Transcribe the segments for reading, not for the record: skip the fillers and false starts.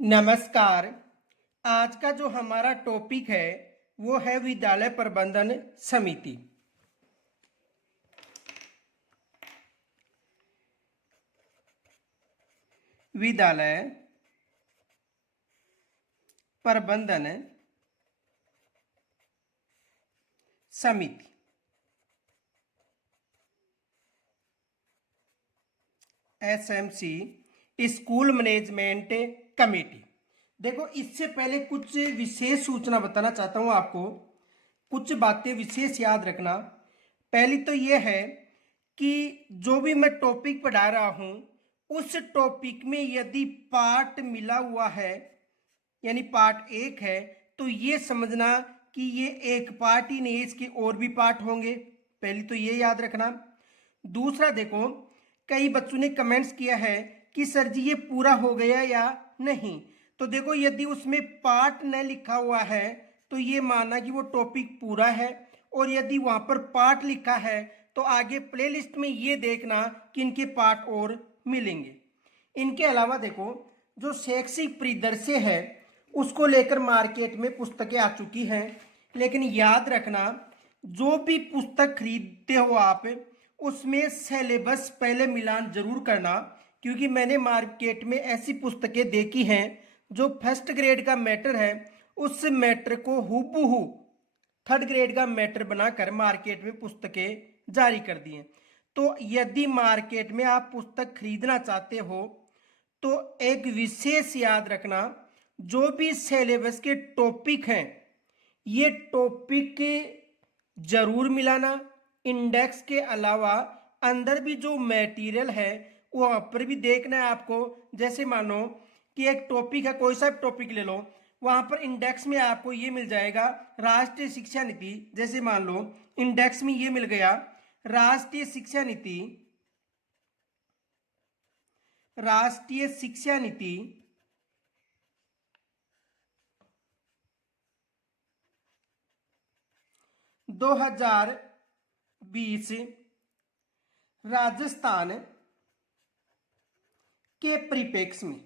नमस्कार। आज का जो हमारा टॉपिक है वो है विद्यालय प्रबंधन समिति। विद्यालय प्रबंधन समिति एसएमसी, स्कूल मैनेजमेंट कमेटी। देखो, इससे पहले कुछ विशेष सूचना बताना चाहता हूं आपको। कुछ बातें विशेष याद रखना। पहली तो यह है कि जो भी मैं टॉपिक पढ़ा रहा हूं उस टॉपिक में यदि पार्ट मिला हुआ है, यानी पार्ट एक है, तो ये समझना कि ये एक पार्ट ही नहीं है, इसके और भी पार्ट होंगे। पहली तो ये याद रखना। दूसरा, देखो, कई बच्चों ने कमेंट्स किया है कि सर जी ये पूरा हो गया या नहीं। तो देखो, यदि उसमें पार्ट न लिखा हुआ है तो ये मानना कि वो टॉपिक पूरा है, और यदि वहां पर पार्ट लिखा है तो आगे प्लेलिस्ट में ये देखना कि इनके पार्ट और मिलेंगे। इनके अलावा देखो, जो शैक्षिक परिदृश्य है उसको लेकर मार्केट में पुस्तकें आ चुकी हैं, लेकिन याद रखना, जो भी पुस्तक खरीदते हो आप उसमें सिलेबस पहले मिलान जरूर करना, क्योंकि मैंने मार्केट में ऐसी पुस्तकें देखी हैं जो फर्स्ट ग्रेड का मैटर है उस मैटर को हूबहू थर्ड ग्रेड का मैटर बनाकर मार्केट में पुस्तकें जारी कर दी हैं। तो यदि मार्केट में आप पुस्तक खरीदना चाहते हो तो एक विशेष याद रखना, जो भी सिलेबस के टॉपिक हैं ये टॉपिक जरूर मिलाना। इंडेक्स के अलावा अंदर भी जो मटेरियल है वहां पर भी देखना है आपको। जैसे मानो कि एक टॉपिक है, कोई सा टॉपिक ले लो, वहां पर इंडेक्स में आपको ये मिल जाएगा राष्ट्रीय शिक्षा नीति। जैसे मान लो इंडेक्स में ये मिल गया राष्ट्रीय शिक्षा नीति, राष्ट्रीय शिक्षा नीति 2020 राजस्थान के परिप्रेक्ष्य में।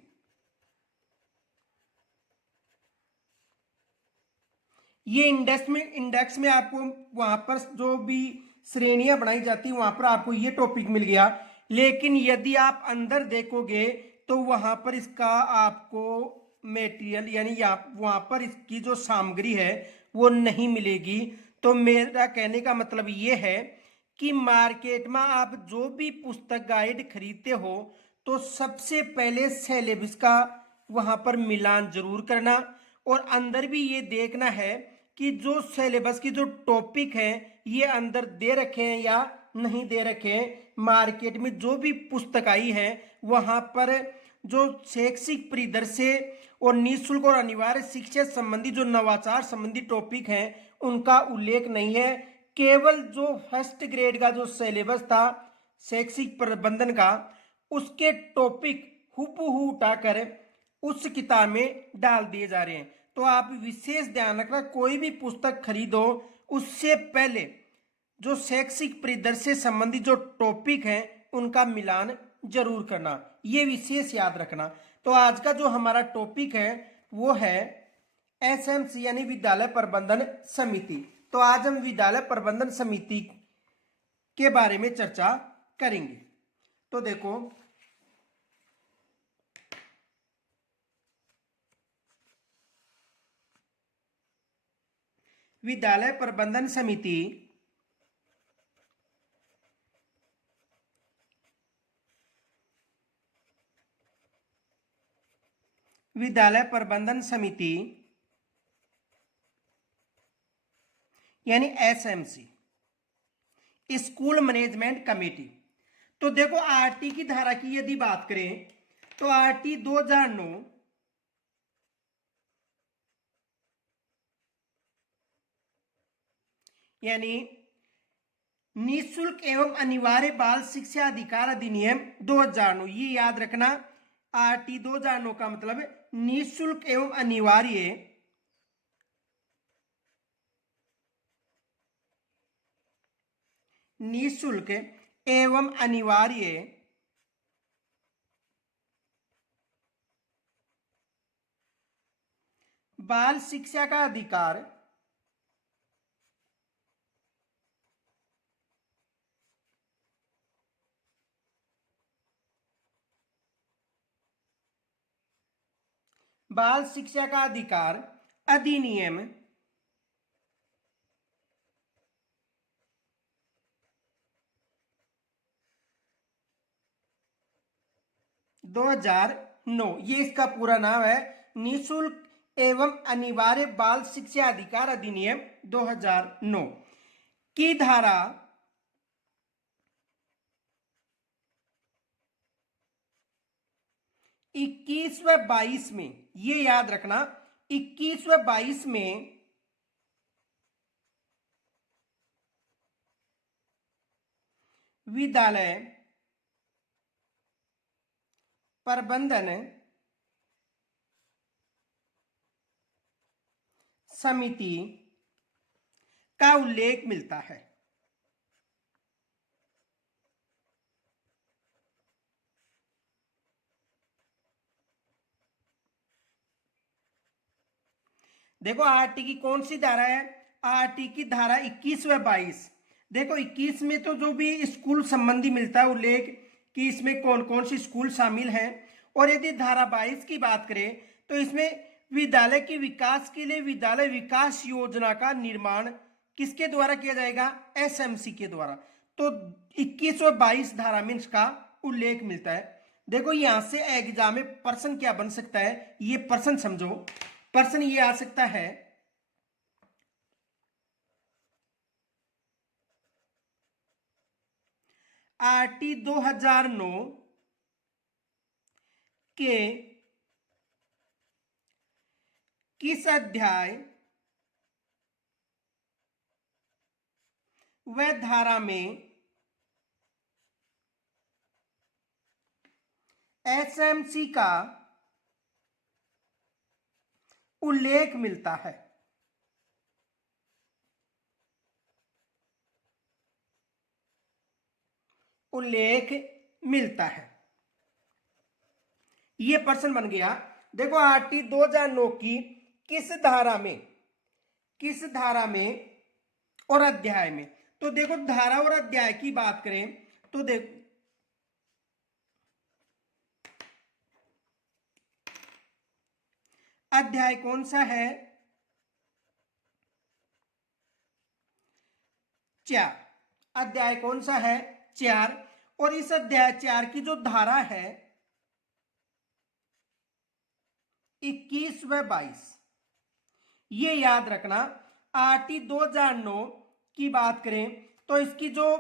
ये इंडेक्स में आपको वहां पर जो भी श्रेणियां बनाई जाती है वहां पर आपको ये टॉपिक मिल गया। लेकिन यदि आप अंदर देखोगे तो वहां पर इसका आपको मेटेरियल, यानी वहां पर इसकी जो सामग्री है वो नहीं मिलेगी। तो मेरा कहने का मतलब ये है कि मार्केट में आप जो भी पुस्तक गाइड खरीदते हो तो सबसे पहले सिलेबस का वहां पर मिलान जरूर करना, और अंदर भी ये देखना है कि जो सिलेबस की जो टॉपिक है ये अंदर दे रखे हैं या नहीं दे रखे हैं। मार्केट में जो भी पुस्तक आई है वहां पर जो शैक्षिक परिदृश्य और निःशुल्क और अनिवार्य शिक्षा संबंधी जो नवाचार संबंधी टॉपिक हैं उनका उल्लेख नहीं है। केवल जो फर्स्ट ग्रेड का जो सिलेबस था शैक्षिक प्रबंधन का, उसके टॉपिक हूबहू उठाकर उस किताब में डाल दिए जा रहे हैं। तो आप विशेष ध्यान रखना, कोई भी पुस्तक खरीदो उससे पहले जो शैक्षिक परिदृश्य संबंधी जो टॉपिक हैं उनका मिलान जरूर करना, ये विशेष याद रखना। तो आज का जो हमारा टॉपिक है वो है एसएमसी यानी विद्यालय प्रबंधन समिति। तो आज हम विद्यालय प्रबंधन समिति के बारे में चर्चा करेंगे। तो देखो, विद्यालय प्रबंधन समिति विद्यालय प्रबंधन समिति यानी एसएमसी, स्कूल मैनेजमेंट कमेटी। तो देखो, आरटी की धारा की यदि बात करें तो आरटी 2009 यानी निःशुल्क एवं अनिवार्य बाल शिक्षा अधिकार अधिनियम 2009, ये याद रखना। आरटी 2009 का मतलब निःशुल्क एवं अनिवार्य निःशुल्क एवं अनिवार्य बाल शिक्षा का अधिकार बाल शिक्षा का अधिकार अधिनियम 2009, ये इसका पूरा नाम है, निःशुल्क एवं अनिवार्य बाल शिक्षा अधिकार अधिनियम 2009 की धारा 21 व 22 में, ये याद रखना, 21 व 22 में विद्यालय प्रबंधन समिति का उल्लेख मिलता है। देखो आरटी की कौन सी धारा है, आरटी की धारा 21 व 22। देखो 21 में तो जो भी स्कूल संबंधी मिलता है उल्लेख कि इसमें कौन कौन सी स्कूल शामिल हैं, और यदि धारा 22 की बात करें तो इसमें विद्यालय के विकास के लिए विद्यालय विकास योजना का निर्माण किसके द्वारा किया जाएगा, एसएमसी के द्वारा। तो 21 और 22 धारा में इसका उल्लेख मिलता है। देखो यहां से एग्जाम में प्रश्न क्या बन सकता है, ये प्रश्न समझो। प्रश्न ये आ सकता है, आरटी 2009 के किस अध्याय व धारा में एसएमसी का उल्लेख मिलता है। उल्लेख मिलता है, यह प्रश्न बन गया। देखो आरटी 2009 की किस धारा में, किस धारा में और अध्याय में, तो देखो धारा और अध्याय की बात करें तो देखो अध्याय कौन सा है, 4। अध्याय कौन सा है, 4। और इस अध्याय 4 की जो धारा है 21 व 22, ये याद रखना। आरटी 2009 की बात करें तो इसकी जो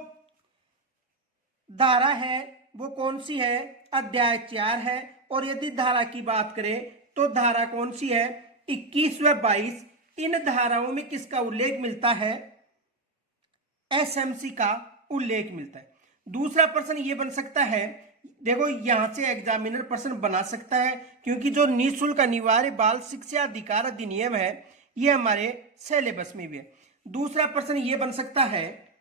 धारा है वो कौन सी है, अध्याय 4 है। और यदि धारा की बात करें तो धारा कौन सी है, 21 व 22। इन धाराओं में किसका उल्लेख मिलता है, एसएमसी का उल्लेख मिलता है। दूसरा प्रश्न ये बन सकता है, देखो यहां से एग्जामिनर प्रश्न बना सकता है, क्योंकि जो निःशुल्क अनिवार्य बाल शिक्षा अधिकार अधिनियम है ये हमारे सिलेबस में भी है। दूसरा प्रश्न ये बन सकता है,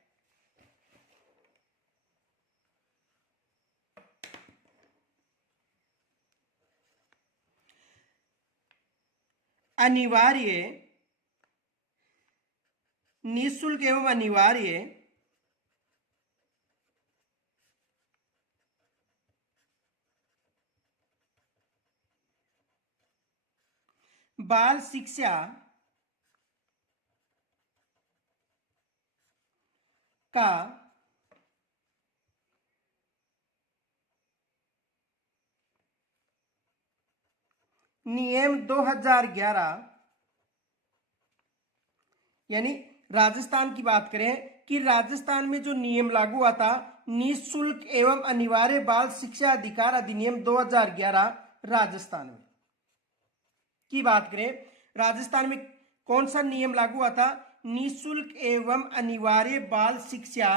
अनिवार्य निःशुल्क एवं अनिवार्य बाल शिक्षा का नियम 2011, यानी राजस्थान की बात करें कि राजस्थान में जो नियम लागू हुआ था, निःशुल्क एवं अनिवार्य बाल शिक्षा अधिकार अधिनियम 2011, राजस्थान में की बात करें, राजस्थान में कौन सा नियम लागू हुआ था, निःशुल्क एवं अनिवार्य बाल शिक्षा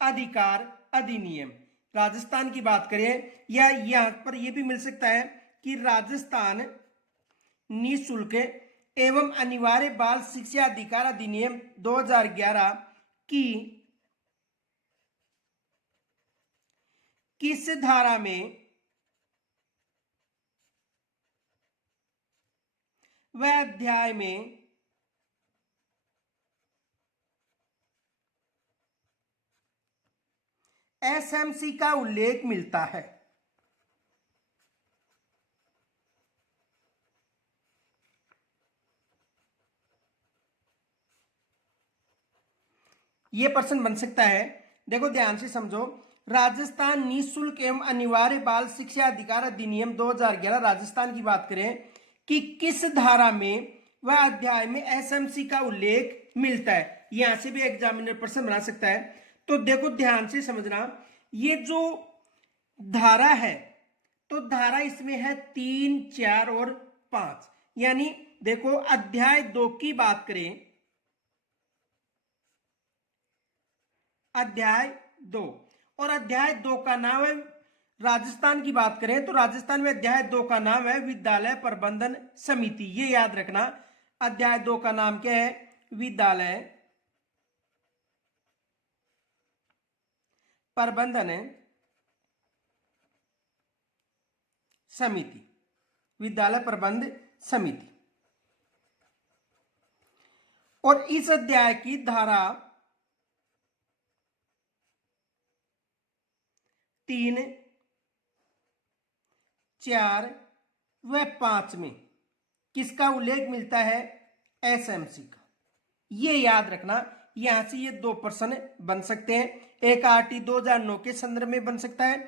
अधिकार अधिनियम। राजस्थान की बात करें, या यहां पर यह भी मिल सकता है कि राजस्थान निःशुल्क एवं अनिवार्य बाल शिक्षा अधिकार अधिनियम 2011 की किस धारा में वह अध्याय में एसएमसी का उल्लेख मिलता है। यह प्रश्न बन सकता है। देखो ध्यान से समझो, राजस्थान निःशुल्क एवं अनिवार्य बाल शिक्षा अधिकार अधिनियम 2011 राजस्थान की बात करें कि किस धारा में वह अध्याय में एसएमसी का उल्लेख मिलता है, यहां से भी एग्जामिनर प्रश्न बना सकता है। तो देखो ध्यान से समझना, ये जो धारा है तो धारा इसमें है 3, 4 और 5। यानी देखो अध्याय 2 की बात करें, अध्याय 2, और अध्याय 2 का नाम है, राजस्थान की बात करें तो राजस्थान में अध्याय 2 का नाम है विद्यालय प्रबंधन समिति। ये याद रखना, अध्याय 2 का नाम क्या है? विद्यालय प्रबंधन समिति, विद्यालय प्रबंध समिति। और इस अध्याय की धारा 3, 4 व 5 में किसका उल्लेख मिलता है? एसएमसी का। ये याद रखना, यहां से ये 2 प्रश्न बन सकते हैं। एक आरटी 2009 के संदर्भ में बन सकता है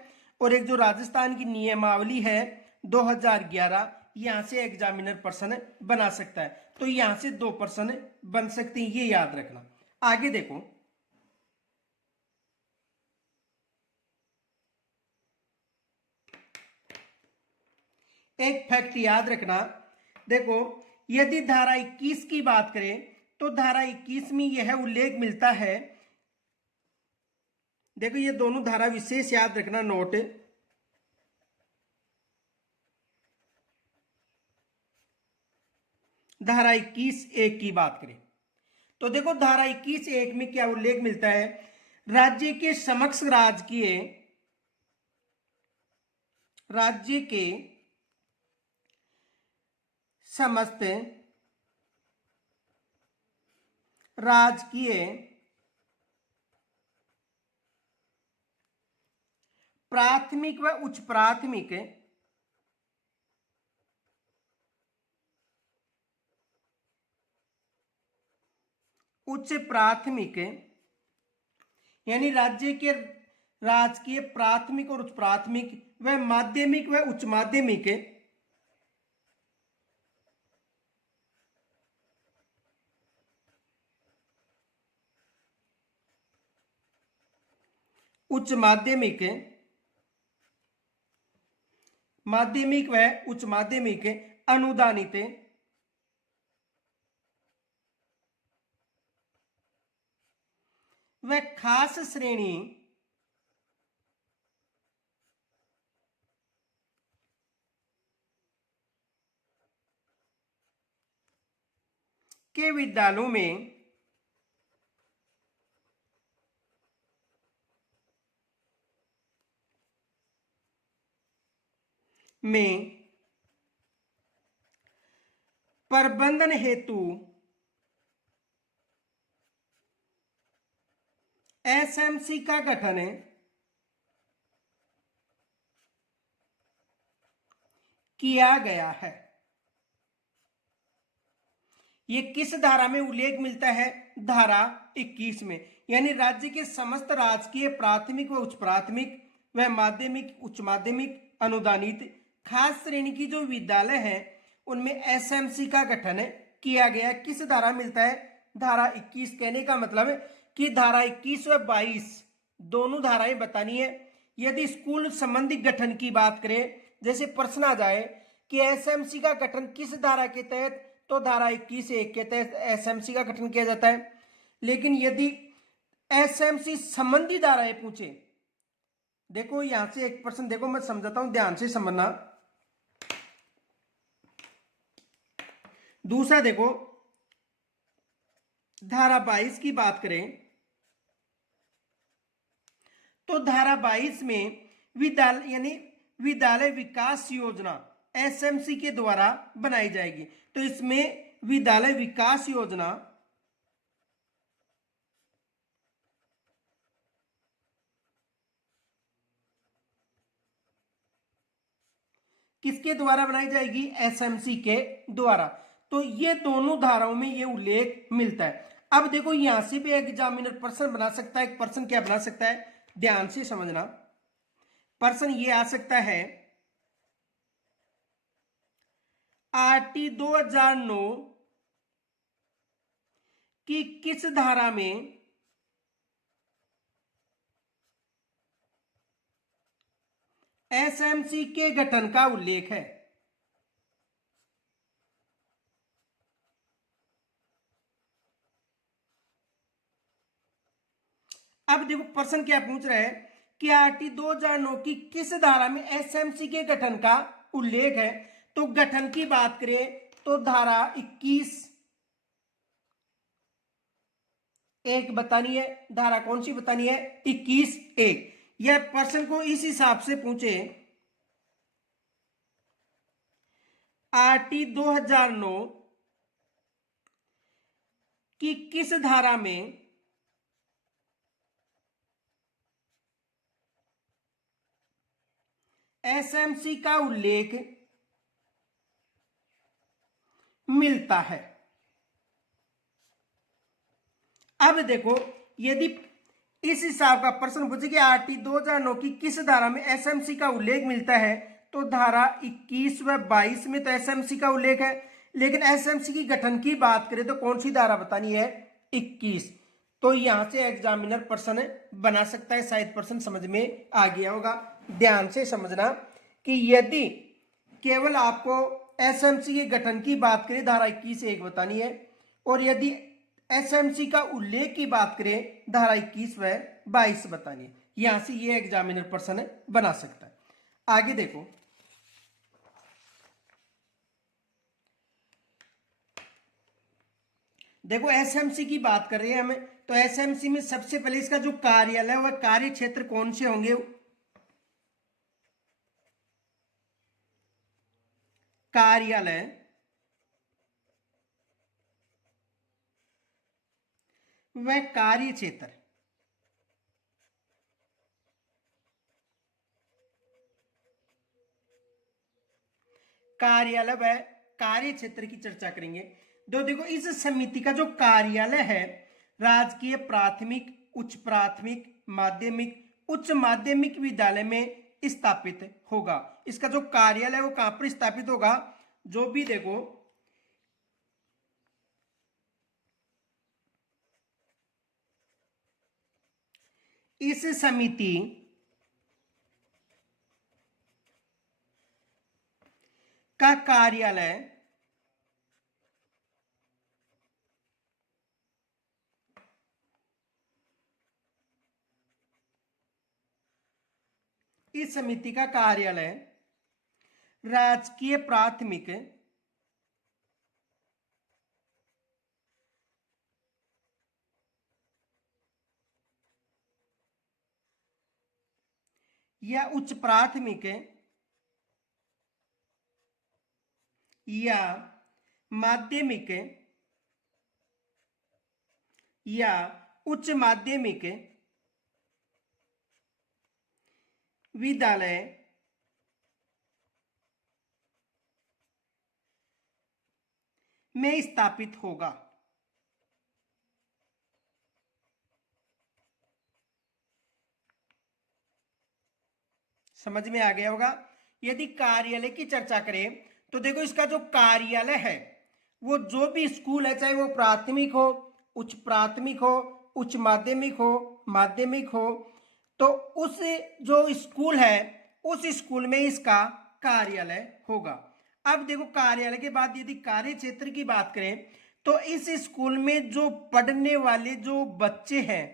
और एक जो राजस्थान की नियमावली है 2011, यहां से एग्जामिनर प्रश्न बना सकता है। तो यहां से 2 प्रश्न बन सकते हैं, ये याद रखना। आगे देखो, एक फैक्ट याद रखना। देखो यदि धारा 21 की बात करें तो धारा 21 में यह उल्लेख मिलता है, देखो ये दोनों धारा विशेष याद रखना, नोट। धारा 21(1) की बात करें तो देखो धारा 21(1) में क्या उल्लेख मिलता है? राज्य के समक्ष राज्य के समस्त राजकीय प्राथमिक व उच्च प्राथमिक यानी राज्य के राजकीय प्राथमिक और उच्च प्राथमिक व माध्यमिक व उच्च माध्यमिक उच्च माध्यमिक व उच्च माध्यमिक अनुदानित व खास श्रेणी के विद्यालयों में प्रबंधन हेतु एसएमसी का गठन किया गया है। ये किस धारा में उल्लेख मिलता है? धारा 21 में। यानी राज्य के समस्त राजकीय प्राथमिक व उच्च प्राथमिक व माध्यमिक उच्च माध्यमिक अनुदानित खास श्रेणी की जो विद्यालय हैं उनमें एसएमसी का गठन किया गया। किस धारा मिलता है? धारा 21। कहने का मतलब कि धारा 21 व 22 दोनों धाराएं बतानी है। यदि स्कूल संबंधी गठन की बात करें, जैसे प्रश्न आ जाए कि एसएमसी का गठन किस धारा के तहत, तो धारा 21(1) के तहत एसएमसी का गठन किया जाता है। लेकिन यदि एसएमसी संबंधी धाराएं पूछे, देखो यहां से एक प्रश्न, देखो मैं समझाता हूं, ध्यान से समझना। दूसरा देखो, धारा 22 की बात करें तो धारा 22 में विद्यालय यानी विद्यालय विकास योजना एसएमसी के द्वारा बनाई जाएगी। तो इसमें विद्यालय विकास योजना किसके द्वारा बनाई जाएगी? एसएमसी के द्वारा। तो ये दोनों धाराओं में ये उल्लेख मिलता है। अब देखो यहां से भी एग्जामिनर प्रश्न बना सकता है। एक प्रश्न क्या बना सकता है, ध्यान से समझना। प्रश्न ये आ सकता है, आरटी 2009 की किस धारा में एसएमसी के गठन का उल्लेख है? अब देखो प्रश्न क्या पूछ रहा है कि आरटी 2009 की किस धारा में एसएमसी के गठन का उल्लेख है। तो गठन की बात करें तो धारा 21 एक बतानी है। धारा कौन सी बतानी है? 21(1). यह प्रश्न को इस हिसाब से पूछे, आरटी 2009 की किस धारा में एसएमसी का उल्लेख मिलता है। अब देखो यदि इस हिसाब का प्रश्न पूछे कि आरटी 2009 की किस धारा में एसएमसी का उल्लेख मिलता है, तो धारा 21 व 22 में तो एसएमसी का उल्लेख है। लेकिन एसएमसी की गठन की बात करें तो कौन सी धारा बतानी है? 21। तो यहां से एग्जामिनर प्रश्न बना सकता है। शायद प्रश्न समझ में आ गया होगा। ध्यान से समझना कि यदि केवल आपको एसएमसी के गठन की बात करें, धारा 21(1) बतानी है, और यदि एसएमसी का उल्लेख की बात करें, धारा 21 व 22 बतानी है। यहां से ये एग्जामिनर प्रश्न बना सकता है। आगे देखो, देखो एसएमसी की बात कर रहे हैं हम, तो एसएमसी में सबसे पहले इसका जो कार्यालय वह कार्य क्षेत्र कौन से होंगे? कार्यालय वह कार्य क्षेत्र कार्यालय व कार्य क्षेत्र की चर्चा करेंगे। तो देखो इस समिति का जो कार्यालय है, राजकीय प्राथमिक, उच्च प्राथमिक, माध्यमिक, उच्च माध्यमिक विद्यालय में स्थापित होगा। इसका जो कार्यालय वो कहां पर स्थापित होगा? जो भी देखो इस समिति का कार्यालय इस समिति का कार्यालय राजकीय प्राथमिक या उच्च प्राथमिक या माध्यमिक या उच्च माध्यमिक विद्यालय में स्थापित होगा। समझ में आ गया होगा। यदि कार्यालय की चर्चा करें तो देखो इसका जो कार्यालय है वो जो भी स्कूल है, चाहे वो प्राथमिक हो, उच्च प्राथमिक हो, उच्च माध्यमिक हो, माध्यमिक हो, तो उस जो स्कूल है उस स्कूल में इसका कार्यालय होगा। अब देखो कार्यालय के बाद यदि कार्य क्षेत्र की बात करें तो इस स्कूल में जो पढ़ने वाले जो बच्चे हैं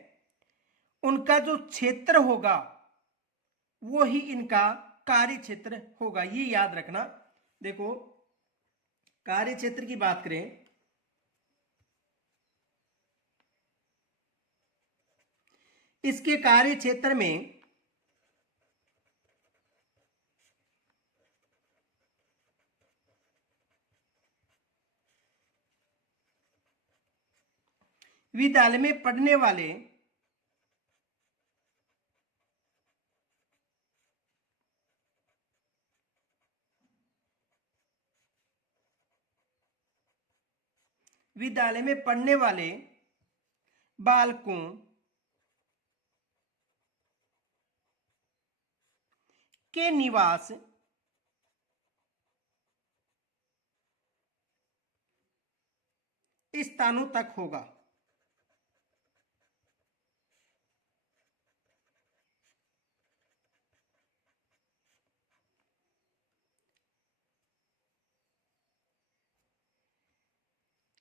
उनका जो क्षेत्र होगा वो ही इनका कार्य क्षेत्र होगा। ये याद रखना। देखो कार्य क्षेत्र की बात करें, इसके कार्य क्षेत्र में विद्यालय में पढ़ने वाले बालकों के निवास स्थानों तक होगा।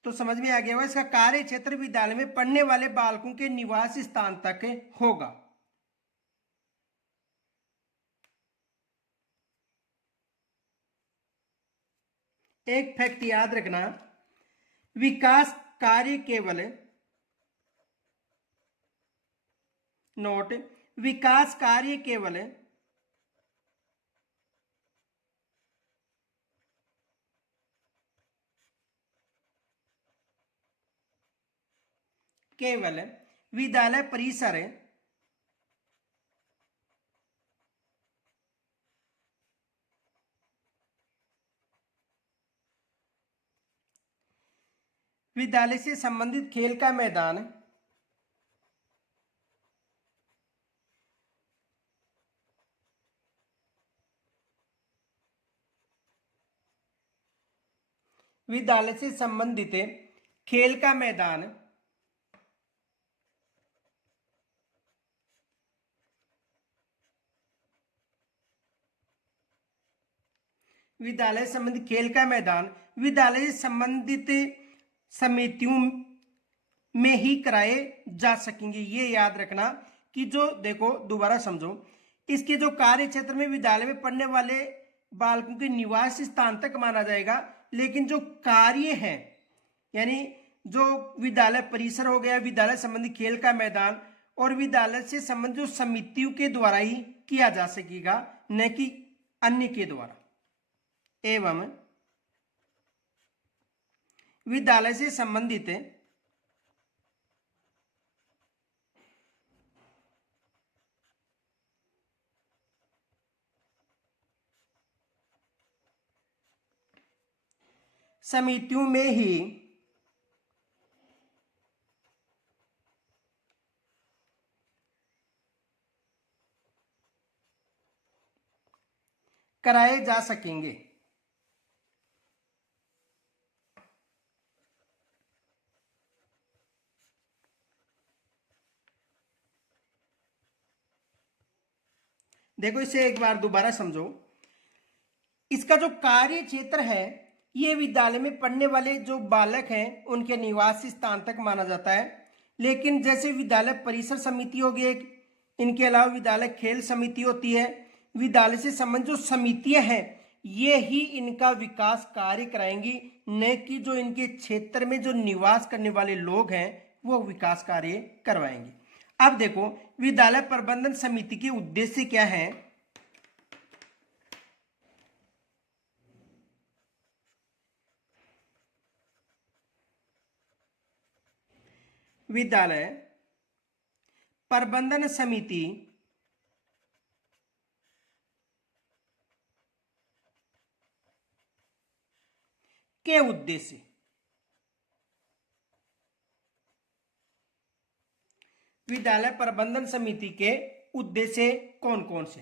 तो समझ में आ गया होगा, इसका कार्य क्षेत्र विद्यालय में पढ़ने वाले बालकों के निवास स्थान तक होगा। एक फैक्ट याद रखना, विकास कार्य केवल नोट विकास कार्य केवल विद्यालय परिसर विद्यालय से संबंधित खेल का मैदान विद्यालय से संबंधित खेल का मैदान विद्यालय संबंधित खेल का मैदान विद्यालय से संबंधित समितियों में ही कराए जा सकेंगे। ये याद रखना कि जो देखो दोबारा समझो, इसके जो कार्य क्षेत्र में विद्यालय में पढ़ने वाले बालकों के निवास स्थान तक माना जाएगा, लेकिन जो कार्य है यानी जो विद्यालय परिसर हो गया, विद्यालय संबंधी खेल का मैदान और विद्यालय से संबंधित जो समितियों के द्वारा ही किया जा सकेगा, न कि अन्य के द्वारा। एवं विद्यालय से संबंधित समितियों में ही कराए जा सकेंगे। देखो इसे एक बार दोबारा समझो, इसका जो कार्य क्षेत्र है ये विद्यालय में पढ़ने वाले जो बालक हैं उनके निवास स्थान तक माना जाता है, लेकिन जैसे विद्यालय परिसर समिति हो गई, इनके अलावा विद्यालय खेल समिति होती है, विद्यालय से संबंधित जो समितियां हैं ये ही इनका विकास कार्य कराएंगी, न कि जो इनके क्षेत्र में जो निवास करने वाले लोग हैं वो विकास कार्य करवाएंगे। अब देखो विद्यालय प्रबंधन समिति के उद्देश्य क्या है। विद्यालय प्रबंधन समिति के उद्देश्य, विद्यालय प्रबंधन समिति के उद्देश्य कौन कौन से।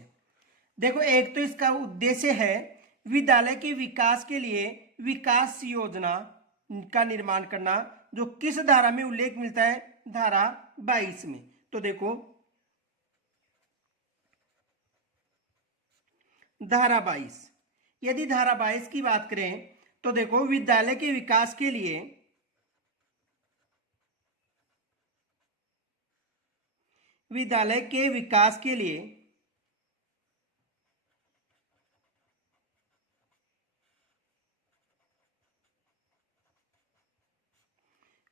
देखो एक तो इसका उद्देश्य है विद्यालय के विकास के लिए विकास योजना का निर्माण करना, जो किस धारा में उल्लेख मिलता है, धारा 22 में। तो देखो धारा 22, यदि धारा 22 की बात करें तो देखो विद्यालय के विकास के लिए विद्यालय के विकास के लिए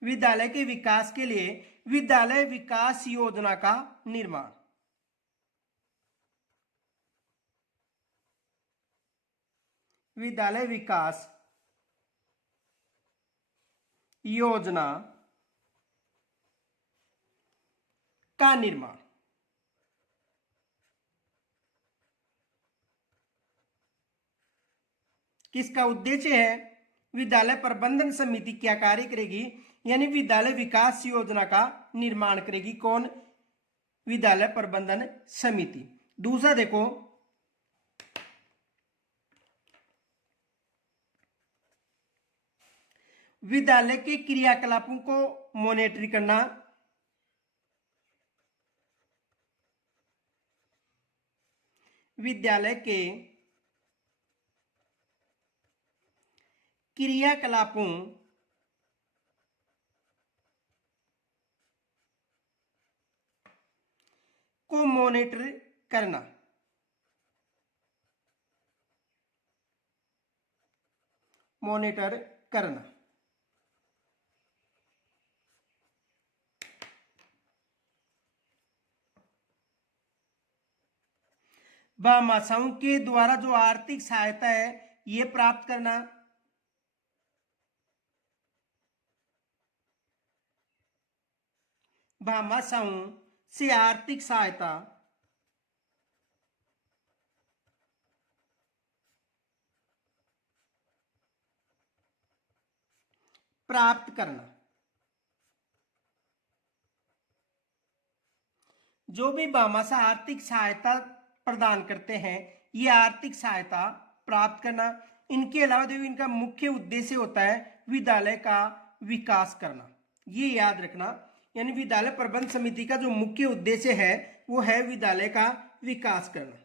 विद्यालय के विकास के लिए विद्यालय विकास योजना का निर्माण, विद्यालय विकास योजना का निर्माण। किसका उद्देश्य है? विद्यालय प्रबंधन समिति क्या कार्य करेगी? यानी विद्यालय विकास योजना का निर्माण करेगी। कौन? विद्यालय प्रबंधन समिति। दूसरा देखो, विद्यालय के क्रियाकलापों को मॉनिटर करना। विद्यालय के क्रियाकलापों को मॉनिटर करना। मॉनिटर करना। भामाशाहों के द्वारा जो आर्थिक सहायता है ये प्राप्त करना। भामाशाहों से आर्थिक सहायता प्राप्त करना। जो भी भामाशाह आर्थिक सहायता प्रदान करते हैं ये आर्थिक सहायता प्राप्त करना। इनके अलावा जो इनका मुख्य उद्देश्य होता है विद्यालय का विकास करना, ये याद रखना। यानी विद्यालय प्रबंध समिति का जो मुख्य उद्देश्य है वो है विद्यालय का विकास करना।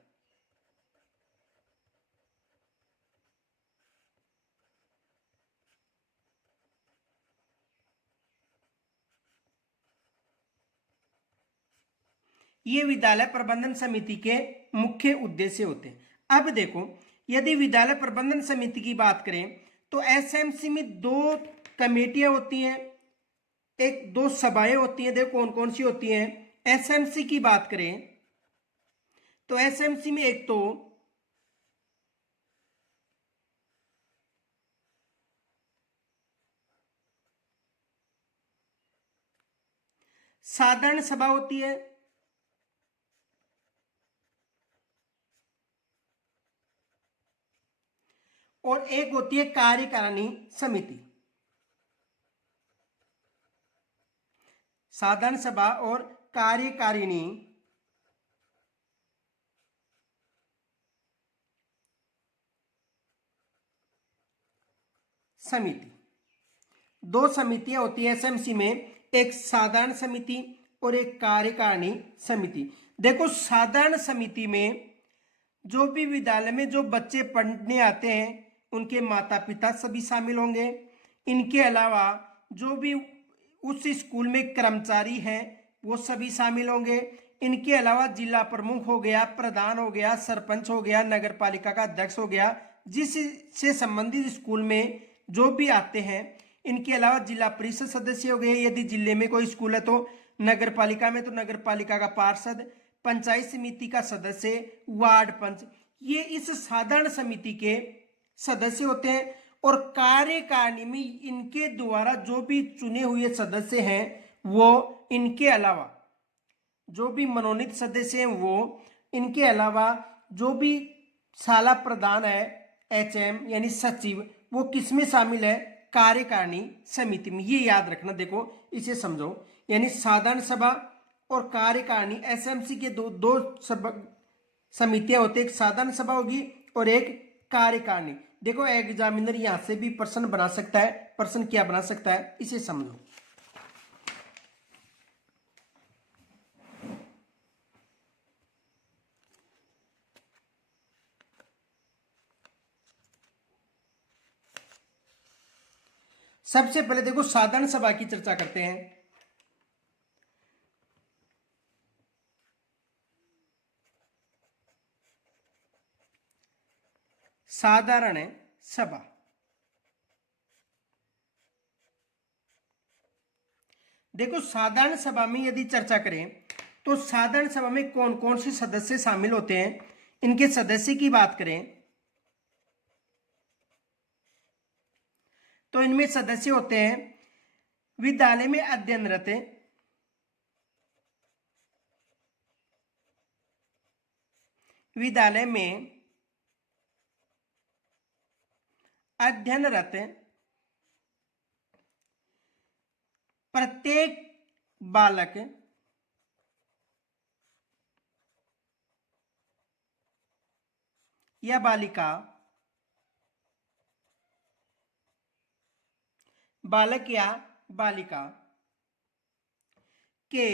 ये विद्यालय प्रबंधन समिति के मुख्य उद्देश्य होते हैं। अब देखो, यदि विद्यालय प्रबंधन समिति की बात करें तो एसएमसी में 2 कमेटियां होती हैं, एक 2 सभाएं होती हैं। देखो कौन कौन सी होती हैं। एसएमसी की बात करें तो एसएमसी में एक तो साधारण सभा होती है और एक होती है कार्यकारिणी समिति। साधारण सभा और कार्यकारिणी समिति, 2 समितियां होती है एसएमसी में, एक साधारण समिति और एक कार्यकारिणी समिति। देखो साधारण समिति में जो भी विद्यालय में जो बच्चे पढ़ने आते हैं उनके माता पिता सभी शामिल होंगे। इनके अलावा जो भी उस स्कूल में कर्मचारी हैं वो सभी शामिल होंगे। इनके अलावा जिला प्रमुख हो गया, प्रधान हो गया, सरपंच हो गया, नगर पालिका का अध्यक्ष हो गया, जिससे संबंधित स्कूल में जो भी आते हैं। इनके अलावा जिला परिषद सदस्य हो गए, यदि जिले में कोई स्कूल है तो नगर पालिका में तो नगर पालिका का पार्षद, पंचायत समिति का सदस्य, वार्ड पंच, ये इस साधारण समिति के सदस्य होते हैं। और कार्यकारिणी में इनके द्वारा जो भी चुने हुए सदस्य हैं वो इनके अलावा जो भी मनोनीत सदस्य हैं वो इनके अलावा जो भी शाला प्रधान है एचएम यानी सचिव वो किसमें शामिल है? कार्यकारिणी समिति में। ये याद रखना, देखो इसे समझो। यानी साधारण सभा और कार्यकारिणी एसएमसी के दो समितियां होती है, एक साधारण सभा होगी और एक कार्यकारिणी। देखो एग्जामिनर यहां से भी प्रश्न बना सकता है। प्रश्न क्या बना सकता है इसे समझो। सबसे पहले देखो साधारण सभा की चर्चा करते हैं। साधारण सभा, देखो साधारण सभा में यदि चर्चा करें तो साधारण सभा में कौन कौन से सदस्य शामिल होते हैं। इनके सदस्य की बात करें तो इनमें सदस्य होते हैं विद्यालय में अध्ययनरत विद्यालय में अध्ययनरत प्रत्येक बालक या बालिका बालक या बालिका के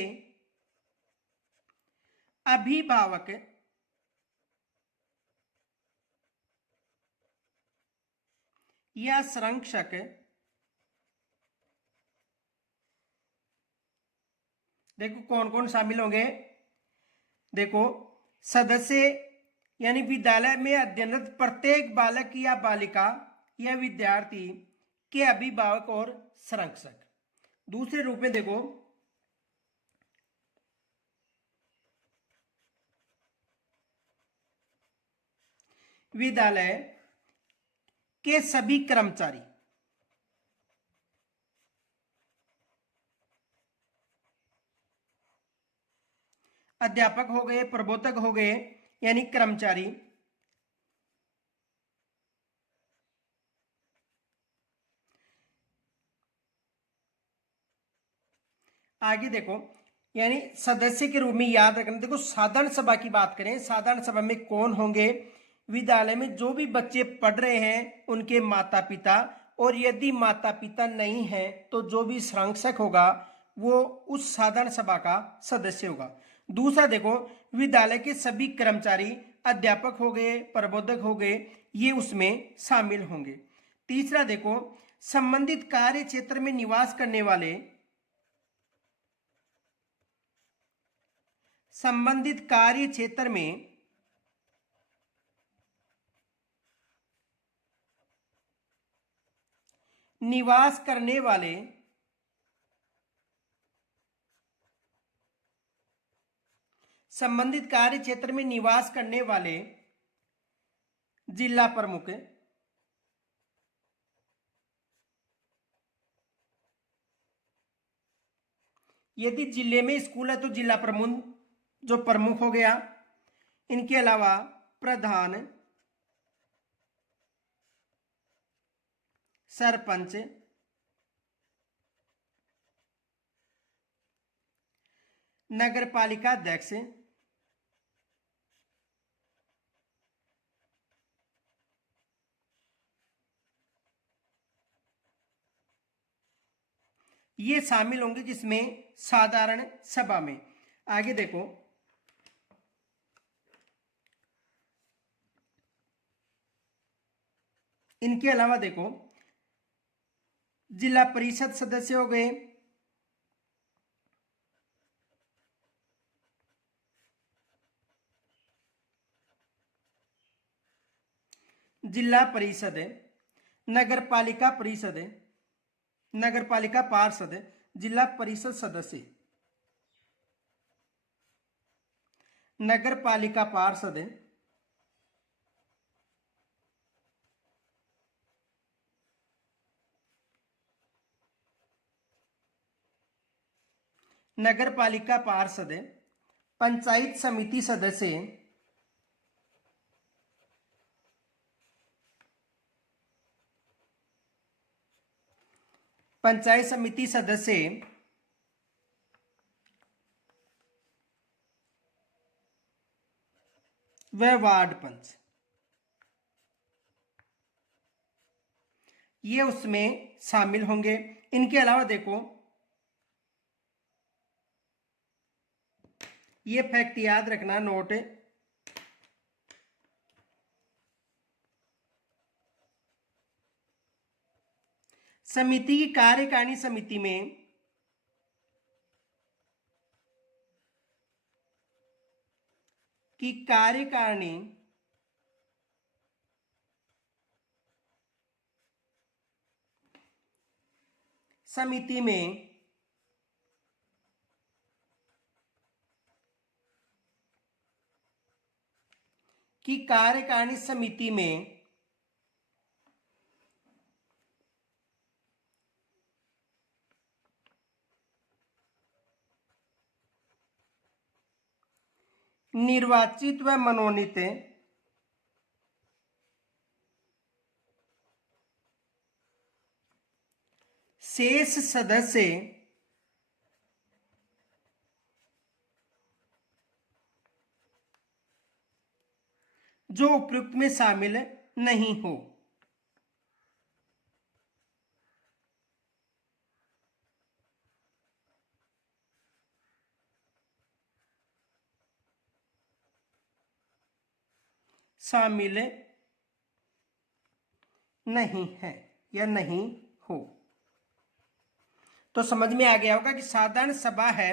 अभिभावक या संरक्षक देखो कौन कौन शामिल होंगे। देखो सदस्य यानी विद्यालय में अध्ययनरत प्रत्येक बालक या बालिका या विद्यार्थी के अभिभावक और संरक्षक। दूसरे रूप में देखो विद्यालय के सभी कर्मचारी अध्यापक हो गए, प्रबोधक हो गए यानी कर्मचारी, आगे देखो यानी सदस्य के रूप में याद रखना। देखो साधारण सभा की बात करें, साधारण सभा में कौन होंगे? विद्यालय में जो भी बच्चे पढ़ रहे हैं उनके माता पिता, और यदि माता पिता नहीं है तो जो भी संरक्षक होगा वो उस साधारण सभा का सदस्य होगा। दूसरा देखो विद्यालय के सभी कर्मचारी अध्यापक हो गए, प्रबोधक हो गए, ये उसमें शामिल होंगे। तीसरा देखो संबंधित कार्य क्षेत्र में निवास करने वाले संबंधित कार्य क्षेत्र में निवास करने वाले संबंधित कार्य क्षेत्र में निवास करने वाले जिला प्रमुख, यदि जिले में स्कूल है तो जिला प्रमुख जो प्रमुख हो गया। इनके अलावा प्रधान, सरपंच, नगर पालिका अध्यक्ष, ये शामिल होंगे जिसमें साधारण सभा में। आगे देखो इनके अलावा देखो जिला परिषद सदस्य हो गए, जिला परिषद, नगर पालिका परिषद, नगर पालिका पार्षद, जिला परिषद सदस्य, नगर पालिका पार्षद, नगर पालिका पार्षद, पंचायत समिति सदस्य, पंचायत समिति सदस्य, व वार्ड पंच, ये उसमें शामिल होंगे। इनके अलावा देखो ये फैक्ट याद रखना, नोट, समिति की कार्यकारिणी समिति में की कार्यकारिणी समिति में की कार्यकारिणी समिति में निर्वाचित व मनोनीत शेष सदस्य जो उपयुक्त में शामिल नहीं हो। शामिल नहीं है या नहीं हो। तो समझ में आ गया होगा कि साधारण सभा है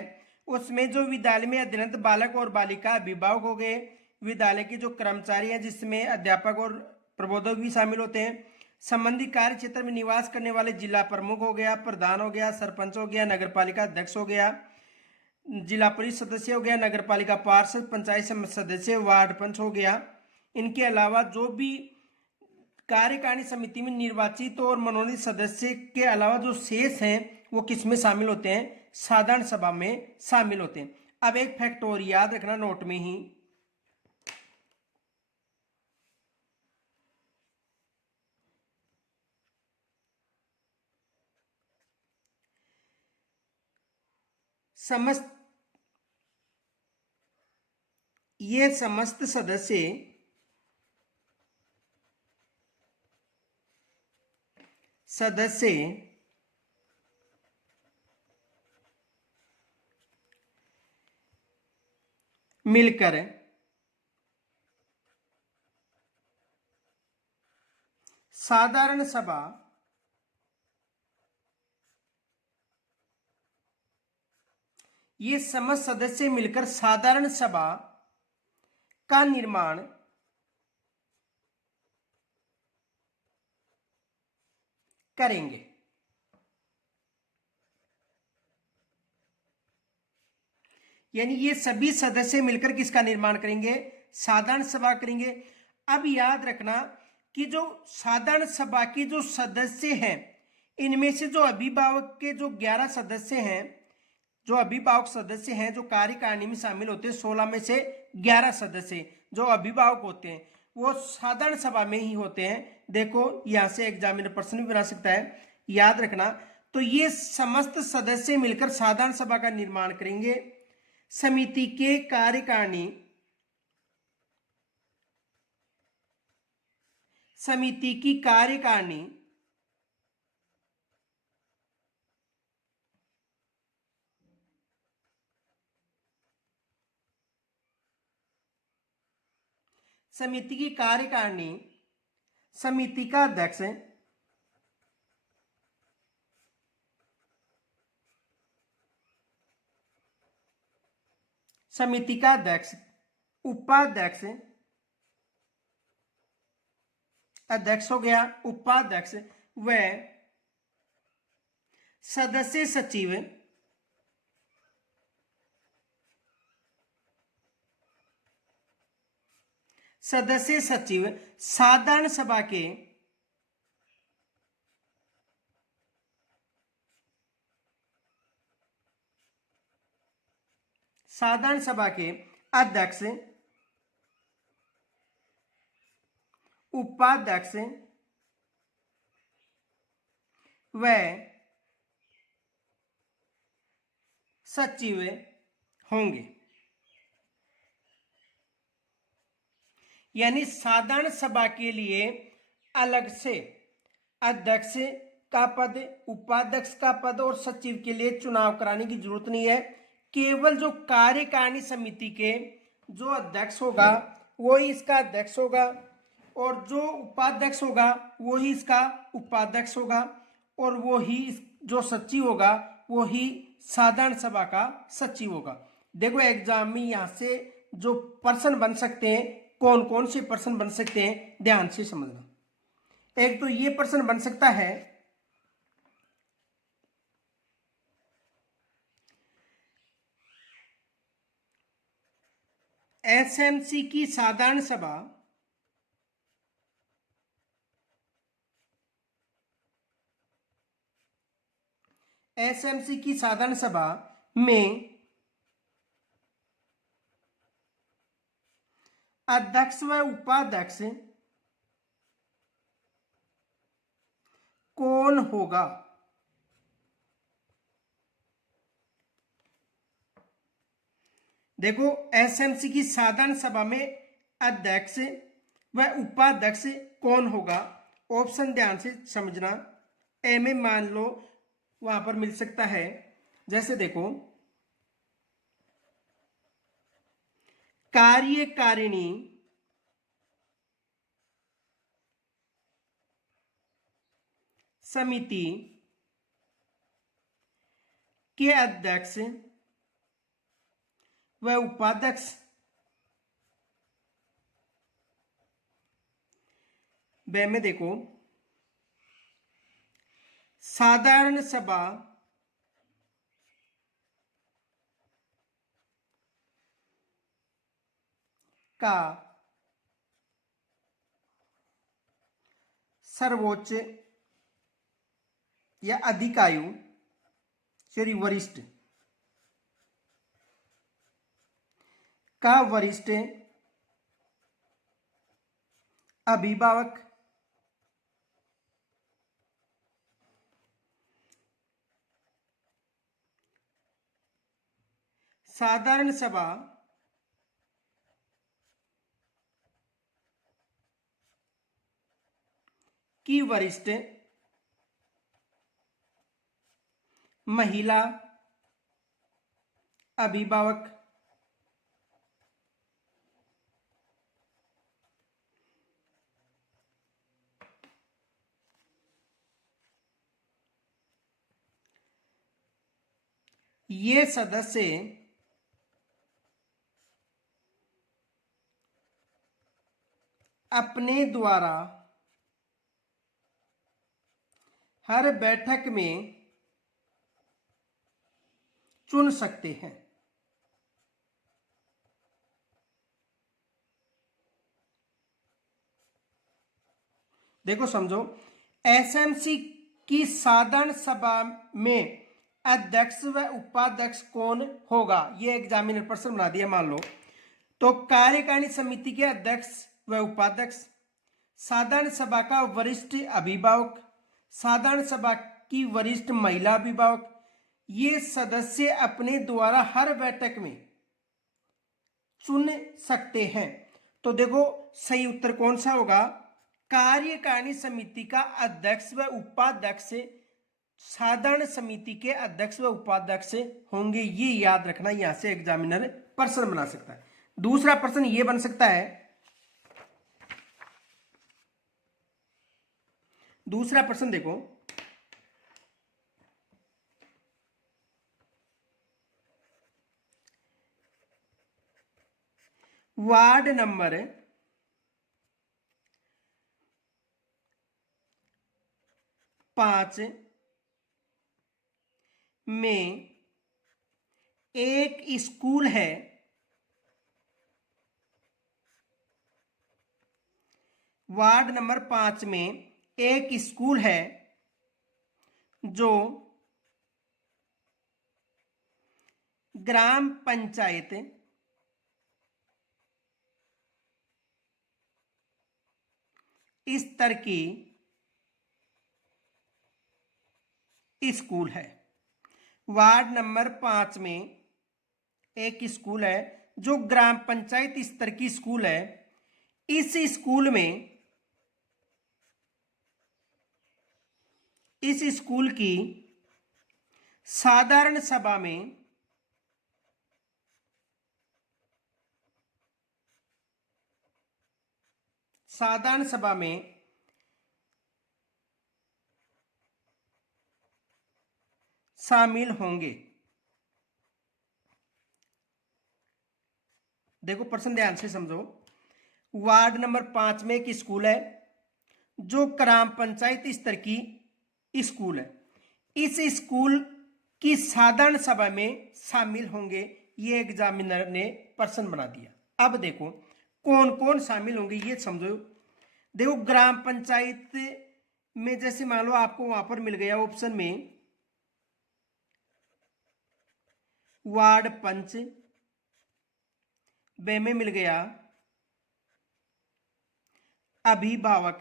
उसमें जो विद्यालय में अध्ययनरत बालक और बालिका, अभिभावक हो गए, विद्यालय के जो कर्मचारी हैं जिसमें अध्यापक और प्रबोधक भी शामिल होते हैं, संबंधित कार्य क्षेत्र में निवास करने वाले जिला प्रमुख हो गया, प्रधान हो गया, सरपंच हो गया, नगरपालिका अध्यक्ष हो गया, जिला परिषद सदस्य हो गया, नगरपालिका पार्षद, पंचायत समिति सदस्य, वार्ड पंच हो गया। इनके अलावा जो भी कार्यकारिणी समिति में निर्वाचित और मनोनीत सदस्य के अलावा जो शेष हैं वो किस में शामिल होते हैं? साधारण सभा में शामिल होते हैं। अब एक फैक्ट और याद रखना नोट में ही, ये समस्त सदस्य मिलकर साधारण सभा ये समस्त सदस्य मिलकर साधारण सभा का निर्माण करेंगे। यानी ये सभी सदस्य मिलकर किसका निर्माण करेंगे? साधारण सभा करेंगे। अब याद रखना कि जो साधारण सभा के जो सदस्य हैं इनमें से जो अभिभावक के जो 11 सदस्य हैं, जो अभिभावक सदस्य हैं जो कार्यकारिणी में शामिल होते हैं, 16 में से 11 सदस्य जो अभिभावक होते हैं वो साधारण सभा में ही होते हैं। देखो यहां से एग्जामिनर प्रश्न भी बना सकता है, याद रखना। तो ये समस्त सदस्य मिलकर साधारण सभा का निर्माण करेंगे। समिति के कार्यकारिणी समिति की कार्यकारिणी समिति की कार्यकारिणी समिति का अध्यक्ष समिति का अध्यक्ष, उपाध्यक्ष, अध्यक्ष हो गया, उपाध्यक्ष व सदस्य सचिव सदस्य सचिव साधारण सभा के अध्यक्ष, उपाध्यक्ष व सचिव होंगे। यानी साधारण सभा के लिए अलग से अध्यक्ष का पद, उपाध्यक्ष का पद और सचिव के लिए चुनाव कराने की जरूरत नहीं है। केवल जो कार्यकारिणी समिति के जो अध्यक्ष होगा वो ही इसका अध्यक्ष होगा और जो उपाध्यक्ष होगा वो ही इसका उपाध्यक्ष होगा और वो ही जो सचिव होगा वो ही साधारण सभा का सचिव होगा। देखो एग्जाम में यहां से जो पर्सन बन सकते हैं, कौन कौन से पर्सन बन सकते हैं, ध्यान से समझना। एक तो ये पर्सन बन सकता है एसएमसी की साधारण सभा में अध्यक्ष व उपाध्यक्ष कौन होगा? देखो एसएमसी की साधारण सभा में अध्यक्ष व उपाध्यक्ष कौन होगा? ऑप्शन ध्यान से समझना। ए में मान लो वहां पर मिल सकता है, जैसे देखो कार्यकारिणी समिति के अध्यक्ष व उपाध्यक्ष, ब में देखो साधारण सभा का सर्वोच्च या अधिकायु श्री वरिष्ठ का वरिष्ठ अभिभावक साधारण सभा की वरिष्ठ महिला अभिभावक ये सदस्य अपने द्वारा हर बैठक में चुन सकते हैं। देखो समझो, एसएमसी की साधारण सभा में अध्यक्ष व उपाध्यक्ष कौन होगा, ये एग्जामिनर प्रश्न बना दिया मान लो। तो कार्यकारिणी समिति के अध्यक्ष व उपाध्यक्ष, साधारण सभा का वरिष्ठ अभिभावक, साधारण सभा की वरिष्ठ महिला अभिभावक, ये सदस्य अपने द्वारा हर बैठक में चुन सकते हैं। तो देखो सही उत्तर कौन सा होगा? कार्यकारिणी समिति का अध्यक्ष व उपाध्यक्ष साधारण समिति के अध्यक्ष व उपाध्यक्ष होंगे, ये याद रखना। यहां से एग्जामिनर प्रश्न बना सकता है। दूसरा प्रश्न ये बन सकता है, दूसरा प्रश्न देखो, वार्ड नंबर 5 में एक स्कूल है, वार्ड नंबर 5 में एक स्कूल है जो ग्राम पंचायत स्तर की स्कूल है। वार्ड नंबर 5 में एक स्कूल है जो ग्राम पंचायत स्तर की स्कूल है। इस स्कूल में, इस स्कूल की साधारण सभा में शामिल होंगे। देखो प्रश्न ध्यान से समझो, वार्ड नंबर 5 में एक स्कूल है जो ग्राम पंचायत स्तर की स्कूल है। इस स्कूल की साधारण सभा में शामिल होंगे, ये एग्जामिनर ने प्रश्न बना दिया। अब देखो कौन कौन शामिल होंगे ये समझो। देखो ग्राम पंचायत में जैसे मान लो आपको वहां पर मिल गया ऑप्शन में वार्ड पंच, बे में मिल गया अभिभावक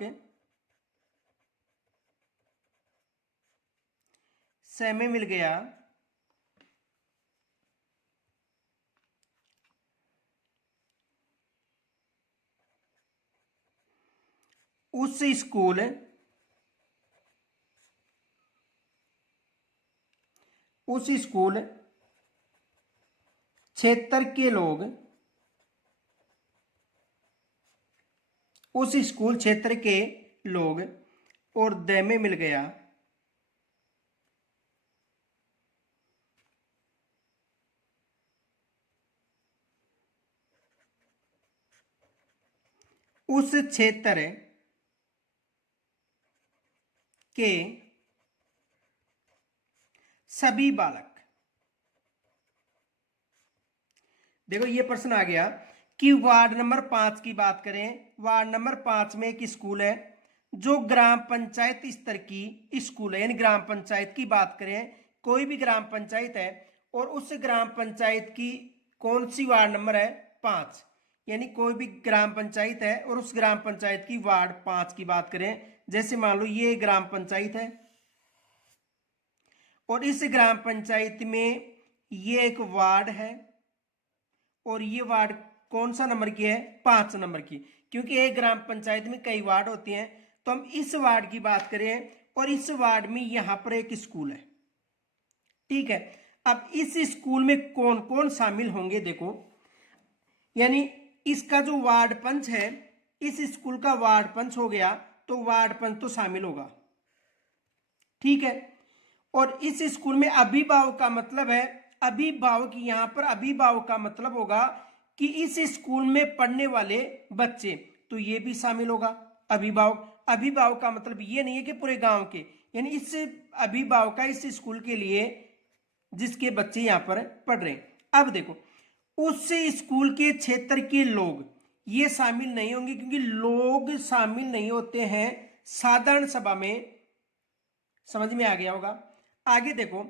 समय मिल गया उस स्कूल क्षेत्र के लोग उस स्कूल क्षेत्र के लोग और द में मिल गया उस क्षेत्र के सभी बालक। देखो ये प्रश्न आ गया कि वार्ड नंबर 5 की बात करें। वार्ड नंबर 5 में एक स्कूल है जो ग्राम पंचायत स्तर की स्कूल है, यानी ग्राम पंचायत की बात करें, कोई भी ग्राम पंचायत है और उस ग्राम पंचायत की कौन सी वार्ड नंबर है 5, यानी कोई भी ग्राम पंचायत है और उस ग्राम पंचायत की वार्ड 5 की बात करें। जैसे मान लो ये ग्राम पंचायत है और इस ग्राम पंचायत में ये एक वार्ड है और ये वार्ड कौन सा नंबर की है 5 नंबर की, क्योंकि एक ग्राम पंचायत में कई वार्ड होती हैं। तो हम इस वार्ड की बात करें और इस वार्ड में यहां पर एक स्कूल है, ठीक है। अब इस स्कूल में कौन कौन शामिल होंगे देखो, यानी इसका जो वार्ड पंच है, इस स्कूल का वार्ड पंच हो गया तो वार्ड पंच तो शामिल होगा, ठीक है। और इस स्कूल में अभिभावक का मतलब है, अभिभावक यहां पर अभिभावक का मतलब होगा कि इस स्कूल में पढ़ने वाले बच्चे, तो ये भी शामिल होगा अभिभावक। अभिभावक का मतलब ये नहीं है कि पूरे गांव के, यानी इस अभिभावक का इस स्कूल के लिए जिसके बच्चे यहां पर पढ़ रहे हैं। अब देखो उस स्कूल के क्षेत्र के लोग ये शामिल नहीं होंगे, क्योंकि लोग शामिल नहीं होते हैं साधारण सभा में, समझ में आ गया होगा। आगे देखो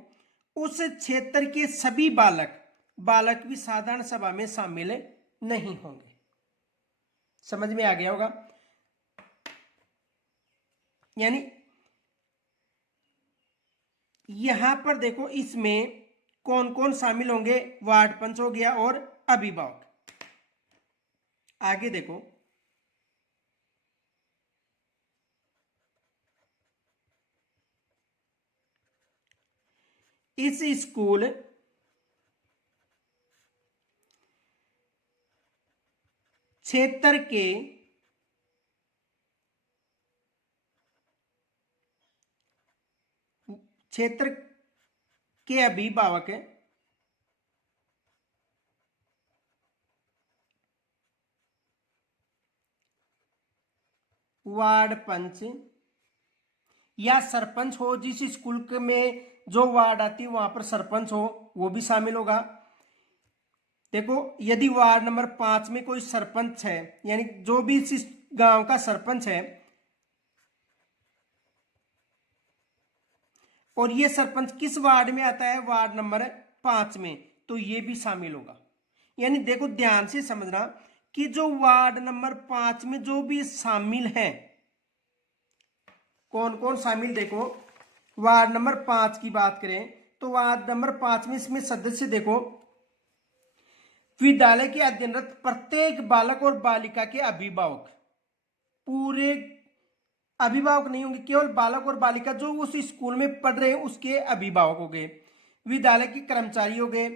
उस क्षेत्र के सभी बालक भी साधारण सभा में शामिल नहीं होंगे, समझ में आ गया होगा। यानी यहां पर देखो इसमें कौन कौन शामिल होंगे, वार्ड पंच हो गया और अभिभावक। आगे देखो इस स्कूल क्षेत्र के अभिभावक वार्ड पंच या सरपंच हो, जिस स्कूल में जो वार्ड आती है वहां पर सरपंच हो वो भी शामिल होगा। देखो यदि वार्ड नंबर 5 में कोई सरपंच है, यानी जो भी इस गांव का सरपंच है और ये सरपंच किस वार्ड में आता है, वार्ड नंबर 5 में, तो ये भी शामिल होगा। यानी देखो ध्यान से समझना कि जो वार्ड नंबर 5 में जो भी शामिल है, कौन कौन शामिल, देखो वार्ड नंबर 5 की बात करें तो वार्ड नंबर 5 में इसमें सदस्य देखो, विद्यालय के अध्ययनरत प्रत्येक बालक और बालिका के अभिभावक, पूरे अभिभावक नहीं होंगे, केवल बालक और बालिका जो उस स्कूल में पढ़ रहे हैं उसके अभिभावक हो गए, विद्यालय के कर्मचारी हो गए,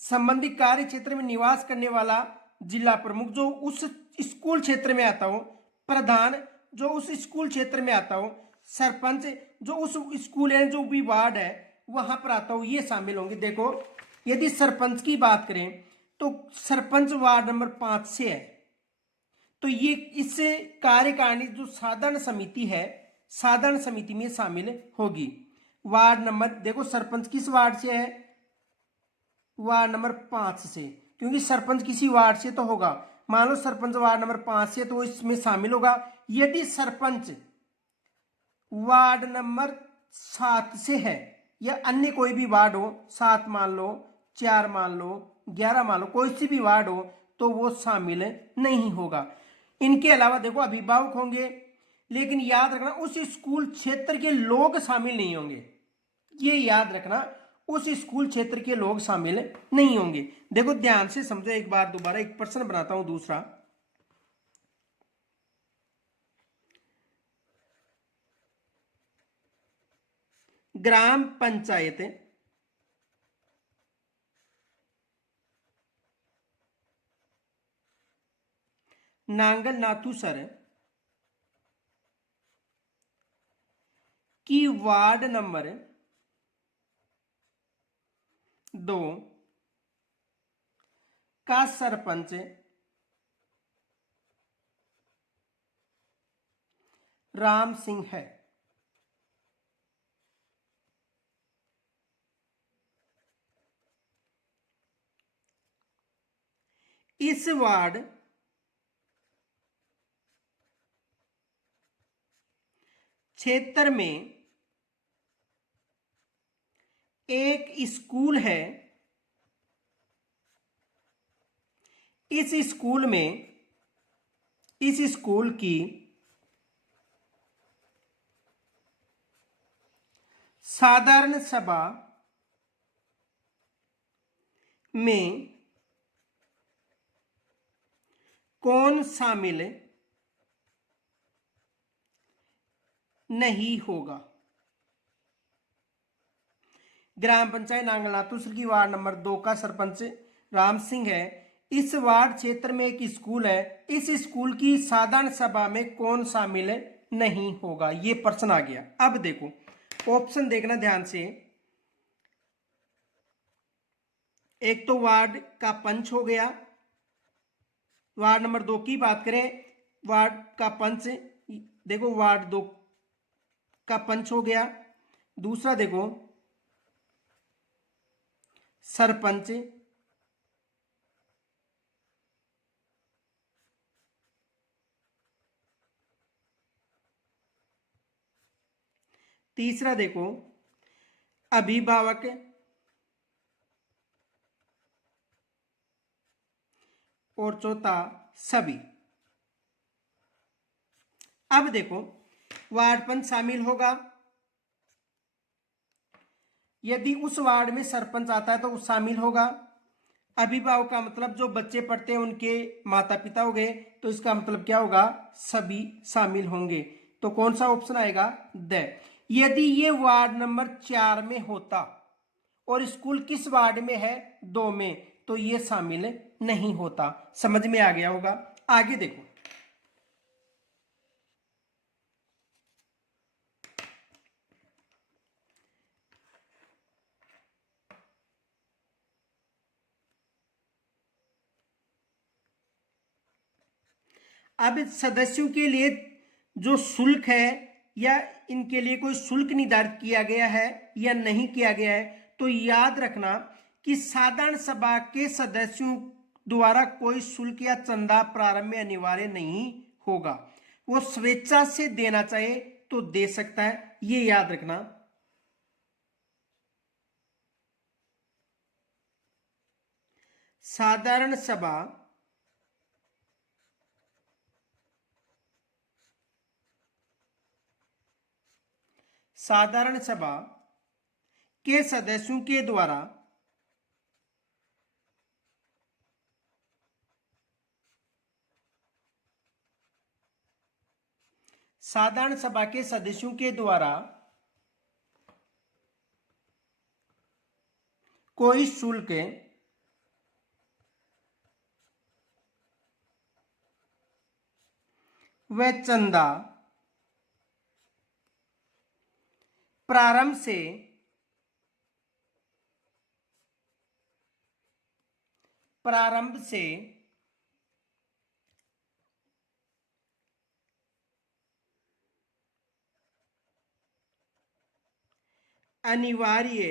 संबंधित कार्य क्षेत्र में निवास करने वाला जिला प्रमुख जो उस स्कूल क्षेत्र में आता हो, प्रधान जो उस स्कूल क्षेत्र में आता हो, सरपंच जो उस स्कूल है जो भी वार्ड है वहां पर आता हो, ये शामिल होंगे। देखो यदि सरपंच की बात करें तो सरपंच वार्ड नंबर 5 से है, तो ये इससे कार्यकारिणी जो साधारण समिति है, साधारण समिति में शामिल होगी। वार्ड नंबर देखो सरपंच किस वार्ड से है, वार्ड नंबर 5 से, क्योंकि सरपंच किसी वार्ड से तो होगा। मान लो सरपंच वार्ड नंबर 5 से तो इसमें शामिल होगा। यदि सरपंच वार्ड नंबर 7 से है या अन्य कोई भी वार्ड हो, 7 मान लो, 4 मान लो, 11 मान लो, कोई सी भी वार्ड हो तो वो शामिल नहीं होगा। इनके अलावा देखो अभिभावक होंगे, लेकिन याद रखना उस स्कूल क्षेत्र के लोग शामिल नहीं होंगे। ये याद रखना, उस स्कूल क्षेत्र के लोग शामिल नहीं होंगे। देखो ध्यान से समझो, एक बार दोबारा एक प्रश्न बनाता हूं दूसरा। ग्राम पंचायत नांगल नाथूसर की वार्ड नंबर 2 का सरपंच राम सिंह है। इस वार्ड क्षेत्र में एक स्कूल है। इस स्कूल की साधारण सभा में कौन शामिल नहीं होगा? ग्राम पंचायत नांगल नाथूसर की वार्ड नंबर 2 का सरपंच राम सिंह है। इस वार्ड क्षेत्र में एक स्कूल है। इस स्कूल की साधारण सभा में कौन शामिल नहीं होगा? ये प्रश्न आ गया। अब देखो ऑप्शन देखना ध्यान से। एक तो वार्ड का पंच हो गया, वार्ड नंबर 2 की बात करें, वार्ड का पंच, देखो वार्ड 2 का पंच हो गया। दूसरा देखो सरपंच, तीसरा देखो अभिभावक, और चौथा सभी। अब देखो वार्ड पंच शामिल होगा। यदि उस वार्ड में सरपंच आता है तो वो शामिल होगा। अभिभावक का मतलब जो बच्चे पढ़ते हैं उनके माता पिता हो गए, तो इसका मतलब क्या होगा? सभी शामिल होंगे। तो कौन सा ऑप्शन आएगा? द। यदि ये वार्ड नंबर 4 में होता और स्कूल किस वार्ड में है? 2 में, तो ये शामिल नहीं होता। समझ में आ गया होगा। आगे देखो, अब सदस्यों के लिए जो शुल्क है, या इनके लिए कोई शुल्क निर्धारित किया गया है या नहीं किया गया है, तो याद रखना कि साधारण सभा के सदस्यों द्वारा कोई शुल्क या चंदा प्रारंभ में अनिवार्य नहीं होगा। वो स्वेच्छा से देना चाहे तो दे सकता है, ये याद रखना। साधारण सभा के सदस्यों के द्वारा कोई शुल्क व चंदा प्रारंभ से अनिवार्य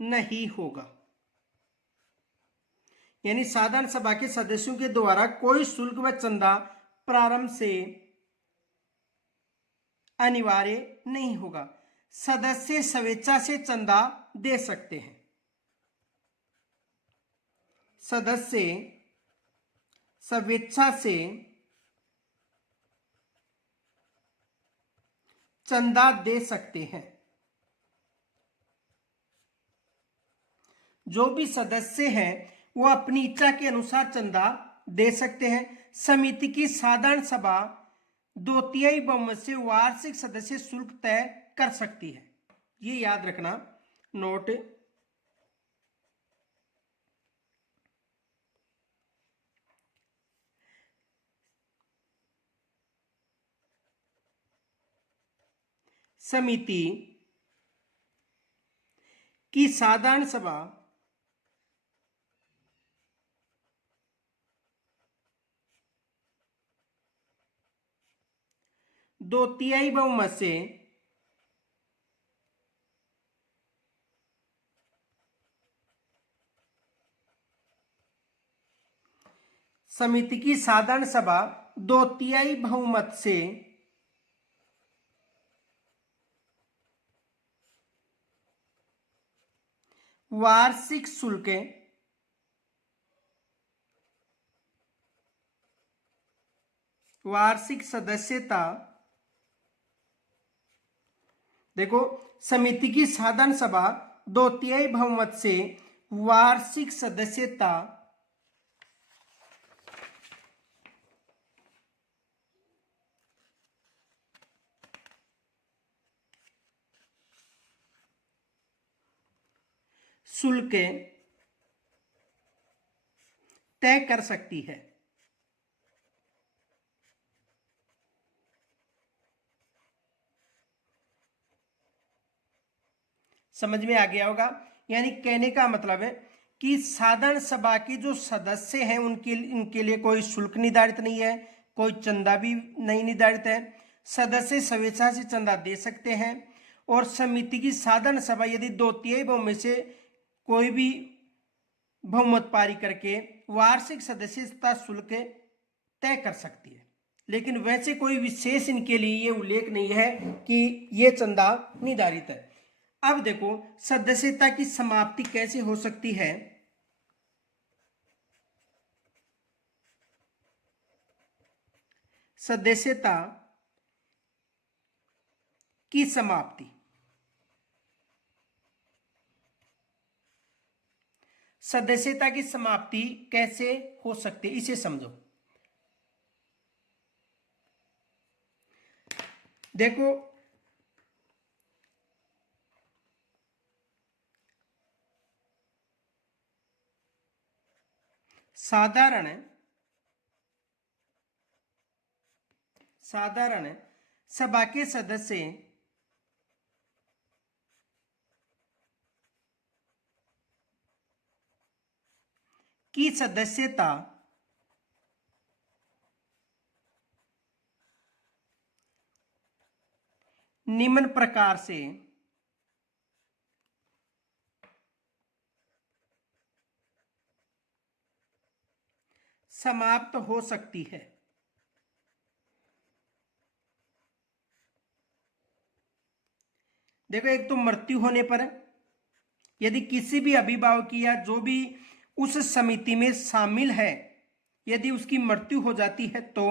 नहीं होगा। यानी साधारण सभा के सदस्यों के द्वारा कोई शुल्क व चंदा प्रारंभ से अनिवार्य नहीं होगा। सदस्य स्वेच्छा से चंदा दे सकते हैं। सदस्य स्वेच्छा से चंदा दे सकते हैं। जो भी सदस्य हैं वो अपनी इच्छा के अनुसार चंदा दे सकते हैं। समिति की साधारण सभा 2/3 बहुमत से वार्षिक सदस्य शुल्क तय कर सकती है। ये याद रखना, नोट। समिति की साधारण सभा 2/3 बहुमत से समिति की साधारण सभा 2/3 बहुमत से वार्षिक शुल्क वार्षिक सदस्यता, देखो समिति की साधारण सभा 2/3 बहुमत से वार्षिक सदस्यता शुल्क तय कर सकती है। समझ में आ गया होगा। यानी कहने का मतलब है कि साधारण सभा के जो सदस्य हैं उनके लिए कोई शुल्क निर्धारित नहीं है, कोई चंदा भी नहीं निर्धारित है। सदस्य स्वेच्छा से चंदा दे सकते हैं। और समिति की साधारण सभा यदि 2/3 बहुमत से कोई भी बहुमत पारी करके वार्षिक सदस्यता शुल्क तय कर सकती है। लेकिन वैसे कोई विशेष इनके लिए ये उल्लेख नहीं है कि ये चंदा निर्धारित है। अब देखो सदस्यता की समाप्ति कैसे हो सकती है। सदस्यता की समाप्ति, सदस्यता की समाप्ति कैसे हो सकती है इसे समझो। देखो साधारण सभा के सदस्य की सदस्यता निम्न प्रकार से समाप्त हो सकती है। देखो एक तो मृत्यु होने पर, यदि किसी भी अभिभावक की या जो भी उस समिति में शामिल है यदि उसकी मृत्यु हो जाती है तो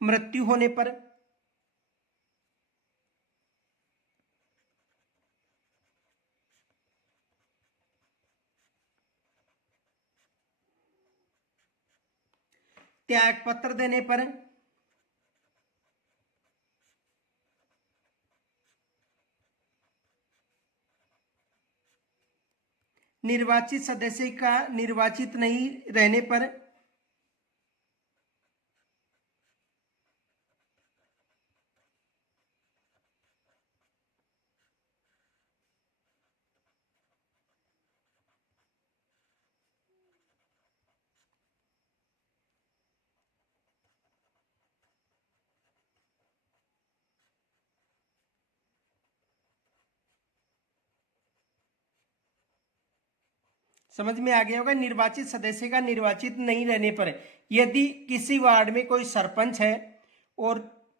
मृत्यु होने पर, त्याग पत्र देने पर, निर्वाचित सदस्य का निर्वाचित नहीं रहने पर, समझ में आ गया होगा। निर्वाचित सदस्य का निर्वाचित नहीं रहने पर, यदि किसी वार्ड में कोई सरपंच है और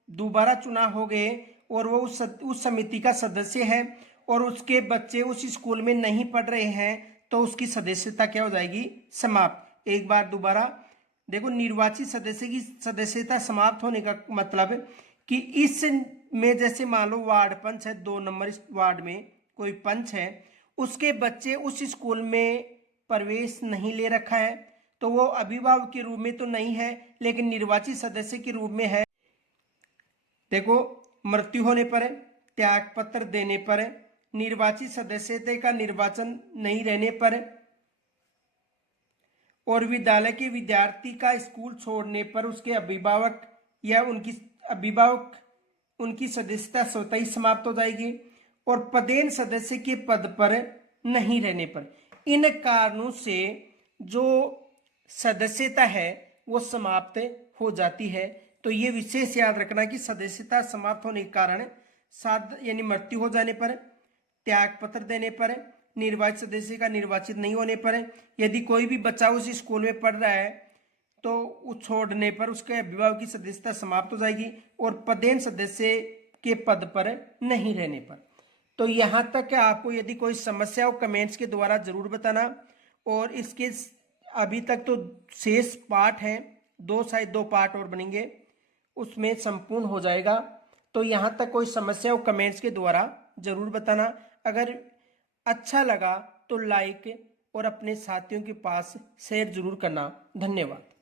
दोबारा चुनाव हो गए और वो उस समिति का सदस्य है और उसके बच्चे उस स्कूल में नहीं पढ़ रहे हैं तो उसकी सदस्यता क्या हो जाएगी, समाप्त। एक बार दोबारा देखो निर्वाचित सदस्य की सदस्यता समाप्त होने का मतलब कि इस में जैसे मान लो वार्ड पंच है, 2 नंबर इस वार्ड में कोई पंच है, उसके बच्चे उस स्कूल में प्रवेश नहीं ले रखा है, तो वो अभिभावक के रूप में तो नहीं है लेकिन निर्वाचित सदस्य के रूप में है। देखो मृत्यु होने पर, त्याग पत्र देने पर, निर्वाचित सदस्यता का निर्वाचन नहीं रहने पर और विद्यालय के विद्यार्थी का स्कूल छोड़ने पर उसके अभिभावक या उनकी सदस्यता स्वतः ही समाप्त हो जाएगी और पदेन सदस्य के पद पर नहीं रहने पर। इन कारणों से जो सदस्यता है वो समाप्त हो जाती है। तो ये विशेष याद रखना कि सदस्यता समाप्त होने के कारण यानी मृत्यु हो जाने पर, त्याग पत्र देने पर, निर्वाचित सदस्य का निर्वाचित नहीं होने पर, यदि कोई भी बच्चा उस स्कूल में पढ़ रहा है तो उस छोड़ने पर उसके अभिभावक की सदस्यता समाप्त हो जाएगी और पदेन सदस्य के पद पर नहीं रहने पर। तो यहाँ तक आपको यदि कोई समस्या हो कमेंट्स के द्वारा जरूर बताना। और इसके अभी तक तो शेष पार्ट हैं, शायद 2 पार्ट और बनेंगे, उसमें संपूर्ण हो जाएगा। तो यहाँ तक कोई समस्या हो कमेंट्स के द्वारा जरूर बताना। अगर अच्छा लगा तो लाइक और अपने साथियों के पास शेयर जरूर करना। धन्यवाद।